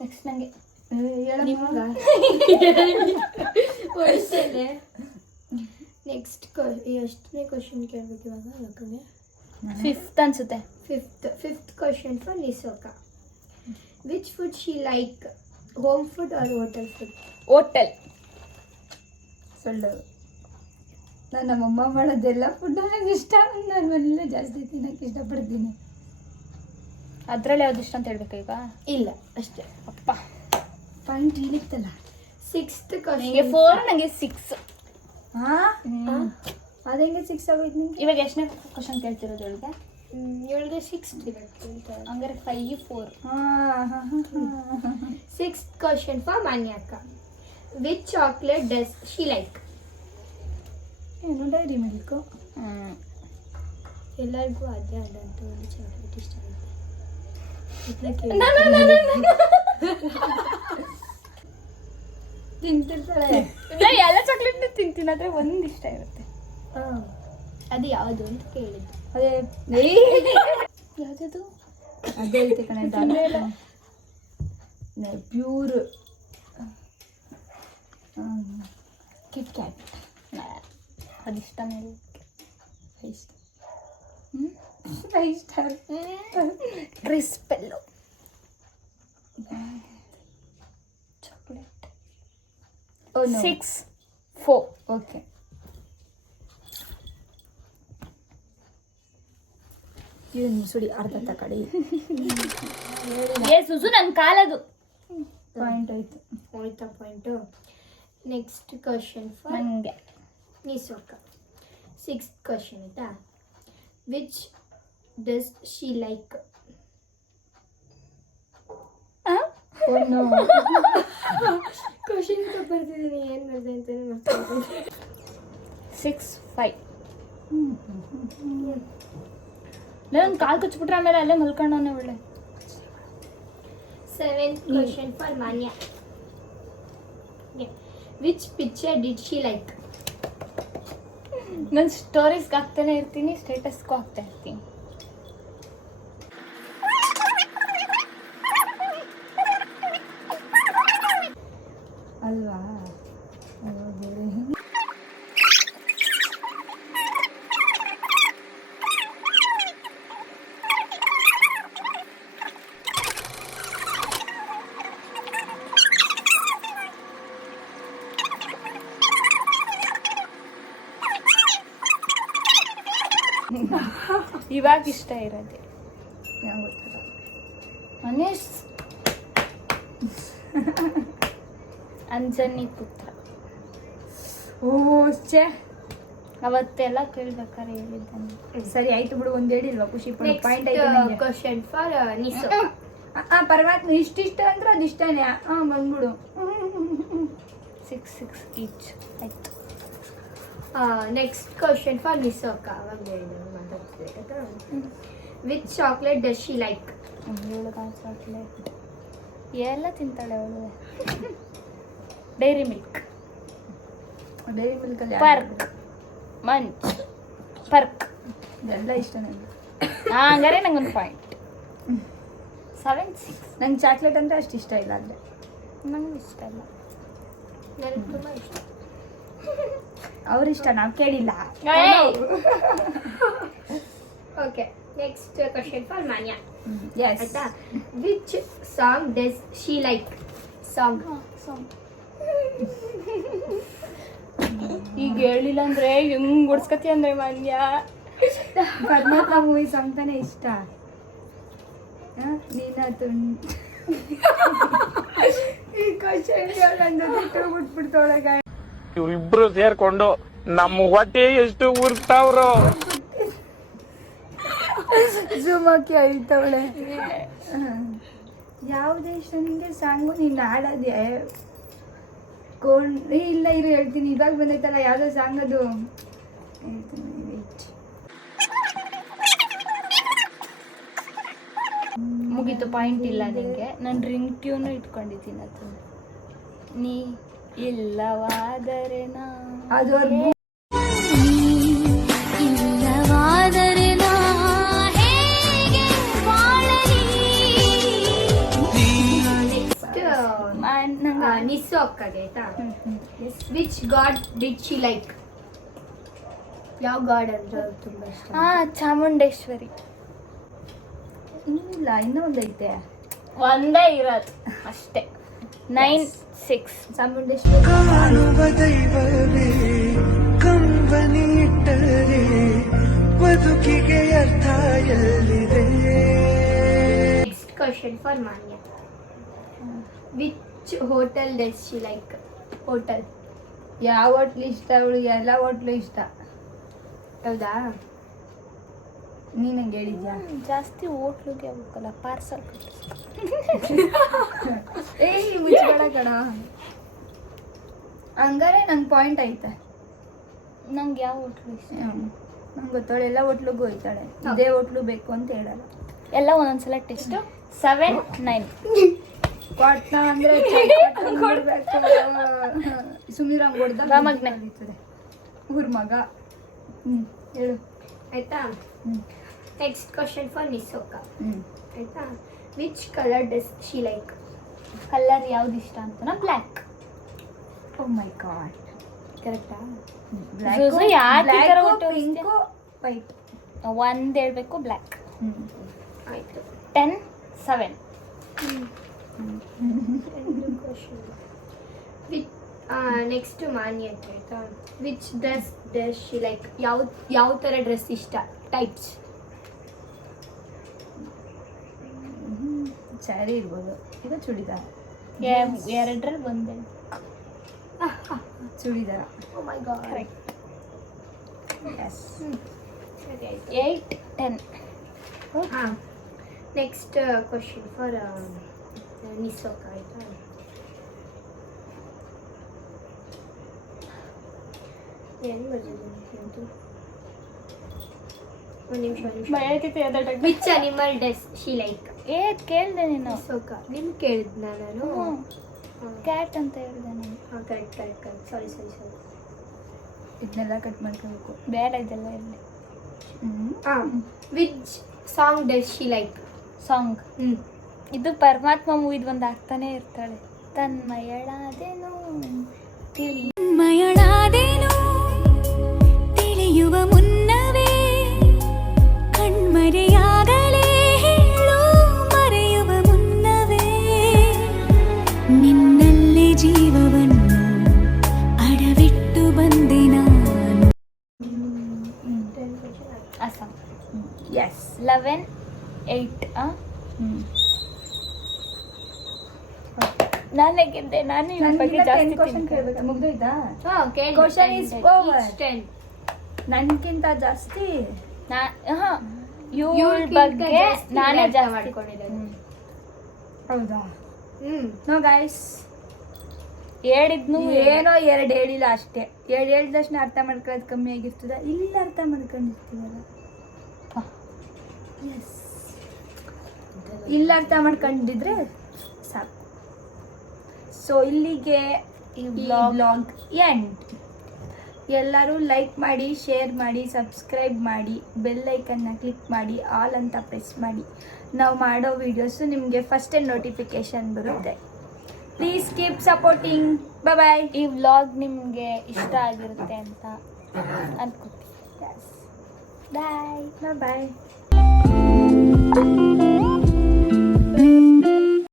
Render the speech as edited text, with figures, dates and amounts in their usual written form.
Next ನಂಗೆ next ಎಷ್ಟನೇ question ಕೇಳಬೇಕು ಇವಾಗ ಲಕ್ಕಂಗೆ? ಫಿಫ್ತ್ ಅನ್ಸುತ್ತೆ. ಫಿಫ್ತ್ ಕ್ವಶನ್ ಫಾರ್ ನಿಸೋಕ. Which food she like, home food or hotel food? Hotel. ಸುಳ್ಳು. ನಾನು ನಮ್ಮಮ್ಮ ಮಾಡೋದೆಲ್ಲ ಫುಡ್ ನನಗೆ ಇಷ್ಟ. ನಾನು ಎಲ್ಲ ಜಾಸ್ತಿ ತಿನ್ನೋಕ್ಕೆ ಇಷ್ಟಪಡ್ತೀನಿ. ಅದ್ರಲ್ಲಿ ಯಾವ್ದು ಇಷ್ಟ ಅಂತ ಹೇಳ್ಬೇಕಾ ಈಗ? ಇಲ್ಲ ಅಷ್ಟೇ. ಅಪ್ಪ ಪಾಯಿಂಟ್ ಇಳಿತಲ್ಲ. ಸಿಕ್ಸ್ತ್ ನನಗೆ ಕ್ವಶನ್ 4 ನನಗೆ 6. ಅದು ಹೆಂಗೆ 6 ಆಗೋಯ್ತು ನಿಮ್ಗೆ? ಇವಾಗ ಎಷ್ಟನೇ ಕ್ವಶನ್ ಕೇಳ್ತಿರೋದು ಇವಳಿಗೆ? ಇವಳಿಗೆ 6 ಇರುತ್ತೆ. ಹಂಗಾರೆ 5 4. ಸಿಕ್ಸ್ತ್ ಕ್ವಶನ್ ಫಾರ್ ಮಾನ್ಯಕ್ಕ. Which chocolate does she like? ಏನು ಡೈರಿ ಮಿಲ್ಕು. ಎಲ್ಲರಿಗೂ ಅದೇ ಅದಂತ ಒಂದು ಚಾಕ್ಲೇಟ್ ಇಷ್ಟ ಆಗುತ್ತೆ. ತಿಂತಿರ್ತಾಳೆ. ಎಲ್ಲ ಚಾಕ್ಲೇಟ್ ತಿಂತೀನಿ, ಆದ್ರೆ ಒಂದ್ ಇಷ್ಟ ಇರುತ್ತೆ. ಅದು ಯಾವುದು ಅಂತ ಕೇಳಿದ್ದು. ಅದೇ ಯಾವ್ದು? ಅದೇ ಐತೆ ಕಣೆ. Pure kit cat. ಅದಿಷ್ಟನೇ ಇಲ್ಲ. 5 ಸ್ಟಾರ್. ಕ್ರಿಸ್ಪೆಲ್ಲೋ ಚಾಕ್ಲೇಟ್. 6 4. ಓಕೆ. ಇವನು ಸುಡಿ ಅರ್ಧ ತಕಡಿ. ಸುಸು ನನ್ನ ಕಾಲದು. ಪಾಯಿಂಟ್ ಆಯ್ತು. ಹೋಯ್ತಾ ಪಾಯಿಂಟು. ನೆಕ್ಸ್ಟ್ ಕ್ವಶನ್ ಫಾರ್ ನನಗೆ ನಿಸೋಕ. ಸಿಕ್ಸ್ತ್ ಕ್ವಶನ್ ಆಯ್ತಾ. Which does she like? Question ಬರ್ತಿದ್ದೀನಿ, ಏನು ಮಾಡಿದೆ ಅಂತಾನೆ ಮಾಡ್ತೀನಿ. 6 5. ನಾನು ಕಾಲು ಕಚ್ಬಿಟ್ರೆ ಆಮೇಲೆ ಅಲ್ಲೇ ಮಲ್ಕೊಂಡವನೇ ಒಳ್ಳೆ. ಸೆವೆಂತ್ ಕ್ವಶನ್ ಫಾರ್ ಮಾನ್ಯ. Which picture did she like? ನಾನು ಸ್ಟೋರೀಸ್ಗೆ ಹಾಕ್ತಾನೆ ಇರ್ತೀನಿ, ಸ್ಟೇಟಸ್ಗೂ ಹಾಕ್ತಾ ಇರ್ತೀನಿ. ಅಲ್ವಾ? ಇವಾಗ ಇಷ್ಟ ಇರೋದೆ ನಂಗೆ ಗೊತ್ತಿಲ್ಲ. ಮನೇಶ್ ಅಂಜನಿ ಪುತ್ರ. ಓ ಛೇ, ಅವತ್ತೆಲ್ಲ ಕೇಳ್ಬೇಕಾರೆ ಹೇಳಿದ್ದಾನೆ. ಸರಿ ಆಯ್ತು ಬಿಡು. ಒಂದು ಹೇಳಿಲ್ವಾ ಖುಷಿ ಪಡು. ಪಾಯಿಂಟ್ ಆಯ್ತು ನೆಕ್ಸ್ಟ್ ನಿಂಗೆ. Question for Niso. ಪರವಾಗಿಲ್ಲ. ಇಷ್ಟ ಅಂದ್ರೆ ಅದು ಇಷ್ಟನೇ. ಬಂದ್ಬಿಡು. 6 6 ಈಚ್ ಆಯ್ತು. ನೆಕ್ಸ್ಟ್ ಕ್ವಶನ್ ಫಾರ್ ನಿಸೋಕ. ಅವಾಗ ಮಾತಾಡ್ತಿದ್ದೆ. Which chocolate does she like? Chocolate ಎಲ್ಲ ತಿಂತಾಳೆ ಅವಳು. ಡೈರಿ ಮಿಲ್ಕ್, ಡೈರಿ ಮಿಲ್ಕಲ್ಲಿ ಪರ್ಕ್, ಮಂಚ್, ಪರ್ಕ್ ಎಲ್ಲ ಇಷ್ಟ ನನಗೆ. ಹಂಗಾರೆ ನಂಗೊಂದು ಪಾಯಿಂಟ್. 7 6. ನಂಗೆ ಚಾಕ್ಲೇಟ್ ಅಂದರೆ ಅಷ್ಟು ಇಷ್ಟ ಇಲ್ಲ. ಅಂದರೆ ನಂಗೆ ಇಷ್ಟ ಇಲ್ಲ. ನನಗೆ ತುಂಬ ಇಷ್ಟ. ಅವ್ರಿಷ್ಟ, ನಾವು ಕೇಳಿಲ್ಲ. ಓಕೆ, ನೆಕ್ಸ್ಟ್ ಕ್ವಶನ್ ಫಾರ್ ಮಾನ್ಯ. ಎಸ್. ಆಯ್ತಾ? Which song does she like? Song. ಈಗ ಹೇಳಿಲ್ಲ ಅಂದ್ರೆ ಹೆಂಗ್ ಹೊಡ್ಸ್ಕತಿ ಅಂದ್ರೆ ಮಾನ್ಯ. ಪದ್ಮಾವತ ಮೂವಿ ಸಾಂಗ್ ತಾನೇ ಇಷ್ಟ. ನೀನ ಈ ಕ್ವಶನ್ ಬಿಟ್ಬಿಡ್ತೊಳಗ. ಇವ್ರಿಬ್ರು ಸೇರ್ಕೊಂಡು ನಮ್ಮ ಹೊಟ್ಟೆ ಎಷ್ಟು ಉರ್ತಾವ್ರು. ಝೂಮ್ ಹಾಕಿ ಅಳ್ತವಳೆ. ಯಾವುದೇ ಇಷ್ಟ ನಿಂಗೆ ಸಾಂಗು? ನೀನು ಹಾಡೋದೇ ಇಲ್ಲ ಇರು ಹೇಳ್ತೀನಿ. ಇವಾಗ ಬಂದೈತಲ್ಲ ಯಾವುದೋ ಸಾಂಗ್, ಅದು ಮುಗೀತು, ಪಾಯಿಂಟ್ ಇಲ್ಲ ನಿಂಗೆ. ನಾನು ರಿಂಗ್ ಟ್ಯೂನು ಇಟ್ಕೊಂಡಿದ್ದೀನಿ. ಅದು ನೀ ಇಲ್ಲವಾದರೆ ನಾ ಅದು ನಿಸ್ಸು ಅಕ್ಕಗೆ ಆಯ್ತಾ. Which god did she like? ಯಾವ ಗಾಡ್ ಅಂದ್ರೆ ಅವ್ರಿಗೆ ತುಂಬಾ ಇಷ್ಟ? ಚಾಮುಂಡೇಶ್ವರಿ. ಇನ್ನಿಲ್ಲ, ಇನ್ನೂ ಒಂದೈತೆ. ಒಂದೇ ಇರೋದು ಅಷ್ಟೇ. 9, 6. ಚಾಮುಂಡೇಶ್ವರಿ. ಕಾಣುವ ದೈವವೇ ಕಂಬನಿ ಇಟ್ಟರೆ ಬದುಕಿಗೆ ಅರ್ಥ ಎಲ್ಲಿದೆ? ನೆಕ್ಸ್ಟ್ ಕ್ವಶನ್ ಫಾರ್ ಮಾನ್ಯ. Which hotel does she like? Hotel ಯಾವ ಹೋಟ್ಲು ಇಷ್ಟ ಅವಳಿಗೆ? ಎಲ್ಲ ಹೋಟ್ಲು ಇಷ್ಟ. ಹೌದಾ? ನೀನ್ ನಂಗೆ ಹೇಳಿದ್ಯಾ? ಜಾಸ್ತಿ ಹೋಟ್ಲಿಗೆ ಹೋಗಲ್ಲ, ಪಾರ್ಸಲ್. ಏಯ್ ಮುಚ್ಚಬೇಡ ಕಣ. ಹಂಗಾರೆ ನಂಗೆ ಪಾಯಿಂಟ್ ಐತೆ. ನಂಗೆ ಯಾವ ಹೋಟ್ಲು ಇಷ್ಟ? ನಂಗೆ ಗೊತ್ತಾಳೆ, ಎಲ್ಲ ಹೋಟ್ಲಿಗೂ ಹೋಯ್ತಾಳೆ. ಇದೇ ಹೋಟ್ಲು ಬೇಕು ಅಂತ ಹೇಳಲ್ಲ. ಎಲ್ಲ ಒಂದೊಂದ್ಸಲ ಟೆಸ್ಟು. 7, 9. ಪಾಟ್ನ ಅಂದ್ರೆ ಸುಮ್ಮನೆ ಹಂಗೆ ಹೊಡೆದಾಗ ಬಾ ಮಗ್ನೆ. ಊರ್ ಮಗ. ಹೇಳು. ಆಯ್ತಾ? ನೆಕ್ಸ್ಟ್ ಕ್ವಶನ್ ಫಾರ್ ನಿಸೋಕ. ಹ್ಮ್. ಆಯ್ತಾ? Which colour does she like? Colour ಯಾವ್ದು ಇಷ್ಟ ಅಂತನಾ? ಬ್ಲ್ಯಾಕ್. Oh my God. ಕರೆಕ್ಟಾ? Zuzu ಯಾಕೆ ಈ ಥರ ಹೊಟ್ಟೆ ಪಿಂಕು ವೈಟ್. ಒಂದು ಹೇಳ್ಬೇಕು, ಬ್ಲ್ಯಾಕ್. ಆಯ್ತು. 10, 7. ನೆಕ್ಸ್ಟ್ ಮಾನ್ಯ ಆಯ್ತಾ? Which dress does she like? ಯಾವ ಥರ ಡ್ರೆಸ್ ಇಷ್ಟ? ಟೈಪ್ಸ್. ಸ್ಯಾರಿ ಇರ್ಬೋದು, ಇದು ಚೂಡಿದಾರ. ಎರಡರಲ್ಲಿ ಒಂದೇ. ಚೂಡಿದಾರ. ಓ ಮೈ ಗಾಡ್. ಕರೆಕ್ಟ್. ಎಸ್. ಸರಿ ಆಯ್ತು. 8, 10. ಹಾಂ. ನೆಕ್ಸ್ಟ್ ಕ್ವಶನ್ ಫಾರ್ ನಿಸೋಕ ಆಯ್ತಾ? ಏನು ಬರ್ತಿದೆ? ಒಂದು ನಿಮಿಷ. Which animal does she like? ಕೇಳಿದೆ ನೀನು. ನಿಸೋಕ ನಿಮ್ ಕೇಳಿದ್ನ ನಾನು? ಕ್ಯಾಟ್ ಅಂತ ಹೇಳಿದೆ ನಾನು. ಹಾಂ, ಕರೆಕ್ಟ್. ಸಾರಿ. ಇದನ್ನೆಲ್ಲ ಕಟ್ ಮಾಡ್ಕೋಬೇಕು. ಬೇಡ, ಇದೆಲ್ಲ ಇರಲಿ. ಹಾಂ. Which song does she like? Song ಇದು ಪರಮಾತ್ಮ ಮೂವಿದ್ ಒಂದು ಆಗ್ತಾನೆ ಇರ್ತಾಳೆ. ತನ್ಮಯಳಾದೆನು ಮಯಳಾದೇನು ತಿಳಿಯುವ ಮುನ್ನವೇ ಕಣ್ಮರೆಯಾಗಲೇ ಹೇಳು ಮರೆಯುವ ಮುನ್ನವೇ ನಿನ್ನಲ್ಲೇ ಜೀವವನ್ನು ಅಡವಿಟ್ಟು ಬಂದೆ ನಾನು. ಅಸಂ. ಎಸ್. 11, 8. ನಾನೇ ಗೆದ್ದೆ. ನಾನು ಇವ್ರ ಬಗ್ಗೆ ಜಾಸ್ತಿ ಕೇಳ್ಬೇಕು. ಮುಗ್ದೋಯ್ತಾ? ಹಾಂ, Question is over. 10. ನನ್ಗಿಂತ ಜಾಸ್ತಿ ಇವಳ ಬಗ್ಗೆ ನಾನೇ ಜಾಸ್ತಿ ಮಾಡ್ಕೊಂಡಿದ್ದೇನೆ. ಹೌದಾ? ನೋ ಗೈಸ್, ಹೇಳಿದ್ನು ಏನೋ 2 ಹೇಳಿಲ್ಲ ಅಷ್ಟೇ. 2 ಹೇಳಿದ ತಕ್ಷಣ ಅರ್ಥ ಮಾಡ್ಕೊಳ್ಳೋದು ಕಮ್ಮಿ ಆಗಿರ್ತದ. ಇಲ್ಲಿ ಅರ್ಥ ಮಾಡ್ಕೊಂಡಿರ್ತೀವಲ್ಲ. ಇಲ್ಲ ಅರ್ಥ ಮಾಡ್ಕೊಂಡಿದ್ರೆ ಸಾಕು. ಸೊ ಇಲ್ಲಿಗೆ ಈ ಬ್ಲಾಗ್ ಎಂಡ್. ಎಲ್ಲರೂ ಲೈಕ್ ಮಾಡಿ, ಶೇರ್ ಮಾಡಿ, ಸಬ್ಸ್ಕ್ರೈಬ್ ಮಾಡಿ, ಬೆಲ್ ಐಕನ್ನ ಕ್ಲಿಕ್ ಮಾಡಿ, ಆಲ್ ಅಂತ ಪ್ರೆಸ್ ಮಾಡಿ. ನಾವು ಮಾಡೋ ವಿಡಿಯೋಸು ನಿಮಗೆ ಫಸ್ಟೇ ನೋಟಿಫಿಕೇಶನ್ ಬರುತ್ತೆ. Please keep supporting. ಬಾಯ್. ಈ ವ್ಲಾಗ್ ನಿಮಗೆ ಇಷ್ಟ ಆಗಿರುತ್ತೆ ಅಂತ ಅನ್ಕೋತೀನಿ. ಬಾಯ್. ಬಾಯ್.